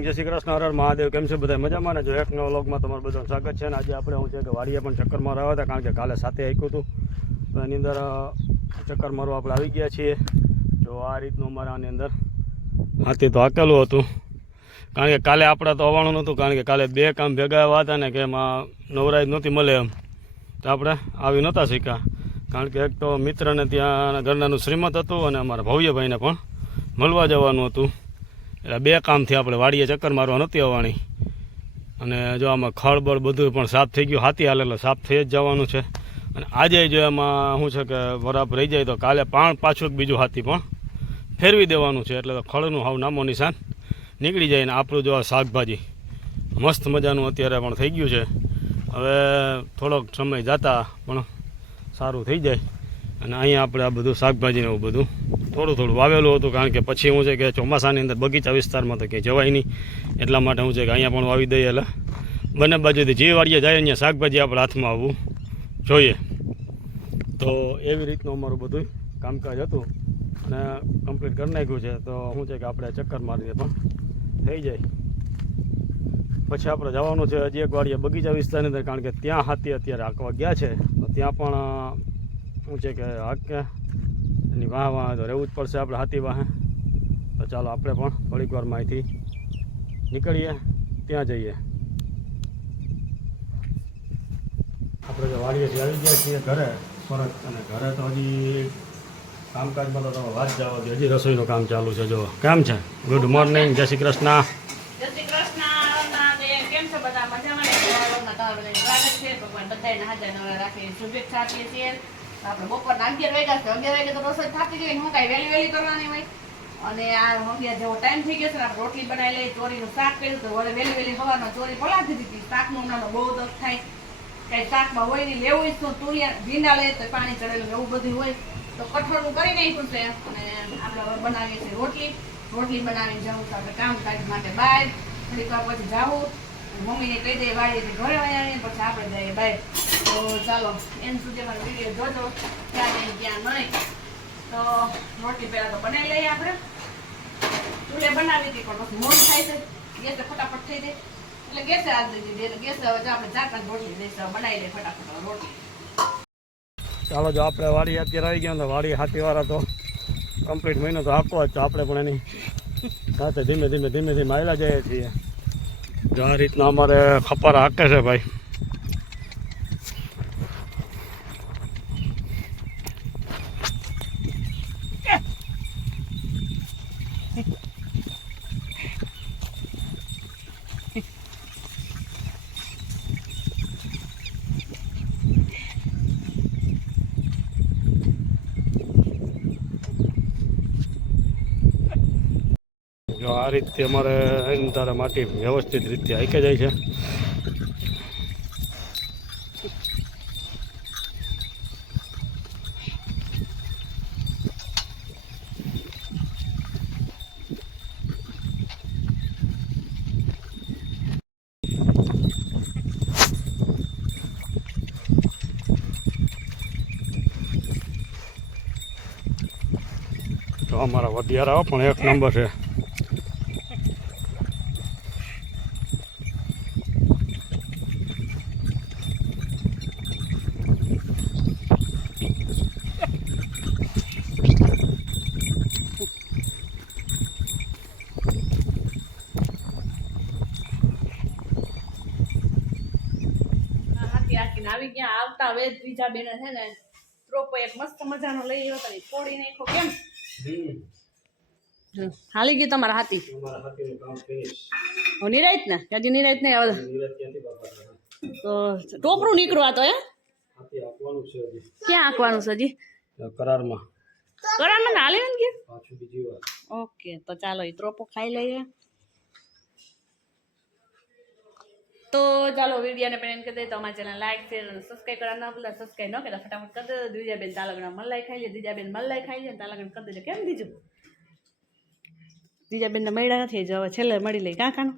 Morning જય શ્રી કૃષ્ણ, હર મહાદેવ, કેમ છે બધા? મજામાં ને? જો એક નવા લોગમાં તમારું બધાનું સ્વાગત છે ને આજે આપણે હું છે કે વાડીએ પણ ચક્કર મારવા હતા કારણ કે કાલે સાથે આપ્યું હતું. એની અંદર ચક્કર મારવા આપણે આવી ગયા છીએ. જો આ રીતનું અમારા આની અંદર હાથી તો હાકેલું હતું. કારણ કે કાલે આપણે તો આવવાનું નહોતું, કારણ કે કાલે બે કામ ભેગા આવ્યા હતા ને કે એમાં નવરાઈ જ નહોતી મળે એમ. તો આપણે આવી નહોતા શીખ્યા. કારણ કે એક તો મિત્રને ત્યાં ઘરનાનું શ્રીમત હતું અને અમારા ભવ્યભાઈને પણ મળવા જવાનું હતું. એટલે બે કામથી આપણે વાડીએ ચક્કર મારવા નહોતી આવવાની. અને જો આમાં ખળબળ બધું પણ સાફ થઈ ગયું, હાથી હાલે એટલે સાફ થઈ જ જવાનું છે. અને આજે જો એમાં શું છે કે બરાબર રહી જાય તો કાલે પાણ પાછું બીજું હાથી પણ ફેરવી દેવાનું છે, એટલે તો ખળનું હાવ નામો નિશાન નીકળી જાય ને આપણું જો શાકભાજી મસ્ત મજાનું અત્યારે પણ થઈ ગયું છે. હવે થોડોક સમય જતા પણ સારું થઈ જાય. અને અહીંયા આપણે આ બધું શાકભાજીને એવું બધું થોડું થોડું વાવેલું હતું, કારણ કે પછી હું છે કે ચોમાસાની અંદર બગીચા વિસ્તારમાં તો ક્યાંય જવાય નહીં. એટલા માટે હું છે કે અહીંયા પણ વાવી દઈએ એટલે. બંને બાજુથી જે વાડીએ જાય અહીંયા શાકભાજી આપણે હાથમાં આવવું જોઈએ. તો એવી રીતનું અમારું બધું કામકાજ હતું અને કમ્પ્લીટ કરી નાખ્યું છે. તો શું છે કે આપણે ચક્કર મારીને પણ થઈ જાય. પછી આપણે જવાનું છે હજી એક વાડીએ બગીચા વિસ્તારની અંદર, કારણ કે ત્યાં હાથી અત્યારે આંકવા ગયા છે. તો ત્યાં પણ શું છે કે હાકે એની વાહ વાહ તો રહેવું જ પડશે આપણે હાથી વાહે. તો ચાલો આપણે પણ થોડીક વાર અહીંથી નીકળીએ, ત્યાં જઈએ. આપણે જો વાડીએથી આવી ગયા છીએ ઘરે, પરત, અને ઘરે તો હજી કામકાજમાં તો તમે વાત જાઓ. હજી રસોઈનું કામ ચાલુ છે, જો. કેમ છે? ગુડ મોર્નિંગ જય શ્રી કૃષ્ણ. શુભેચ્છા આપીએ છીએ. આપણે ને નહીં પાણી ચડેલું એવું બધું હોય. તો કઠોળનું કરી નાખ્યું છે. અને આપણે હવે બનાવીએ રોટલી. રોટલી બનાવીને જવું તો આપણે કામકાજ માટે બહાર. થોડીક વાર પછી જાવું. મમ્મીને કહી દઈએ વાળીએ ઘરે વયા પછી આપણે જઈએ બહાર. તો ચાલો, એમ સુધી અમારો વીડિયો જોજો. ક્યાં ક્યાં નહીં. તો રોટલી પહેલાં તો બનાવી લઈએ આપણે. ચૂલે બનાવી હતી, પણ પછી થાય છે. ગેસે ફટાફટ થઈ જાય. એટલે ગેસે આજ દીધી. એટલે ગેસે હવે જો આપણે ચાર પાંચ રોટલી દઈશું બનાવી લઈએ ફટાફટ રોટલી. ચાલો, જો આપણે વાડી અત્યારે આવી ગયા તો વાડી હાથીવાળા તો કમ્પ્લીટ મહિનો તો આપવો જ તો આપણે પણ એની સાથે ધીમે ધીમે ધીમે ધીમે આવેલા જઈએ છીએ. જો આ રીતના અમારે ખપારા હાકે છે ભાઈ. જો આ રીતે અમારે તારે માટી વ્યવસ્થિત રીતે હાઈકે જાય છે. અમારા વડિયારાઓ પણ એક નંબર છે. હાથી હાકીને આવી ગયા. આવતા વેદ બીજા બેને છે ને ત્રોપો એક મસ્ત મજાનો લઈ આવ્યો તો ફોડી નાખ્યો કેમ? હાલી ગયું તમારા હાથી. નિરાયત ને? કે હજી નિરાયત નહીં બાપા તો ટોપરું નીકળું આ તો એ ક્યાં આંકવાનું છે હજી? કરારમાં. કરારમાં હાલી ને વાર. ઓકે તો ચાલો એ ત્રોપો ખાઈ લઈએ. તો ચાલો વિડીયોને પણ એમ કહી દઈએ. તો અમારા ચેનલ લાઈક શેર અને સબસ્ક્રાઈબ કરવા ન ભૂલતા. સબસ્ક્રાઈબ ન કરતા ફટાફટ કરી દેજો. દ્વિજાબેન તાલગણા મલાઈ ખાઈ લે. દ્વિજાબેન મલાઈ ખાઈ લે તાલગણ કરી દેજો. કેમ દીજું? દ્વિજા બેનને મળ્યા નથી. જો હવે છેલ્લે મળી લઈ કાં કાનું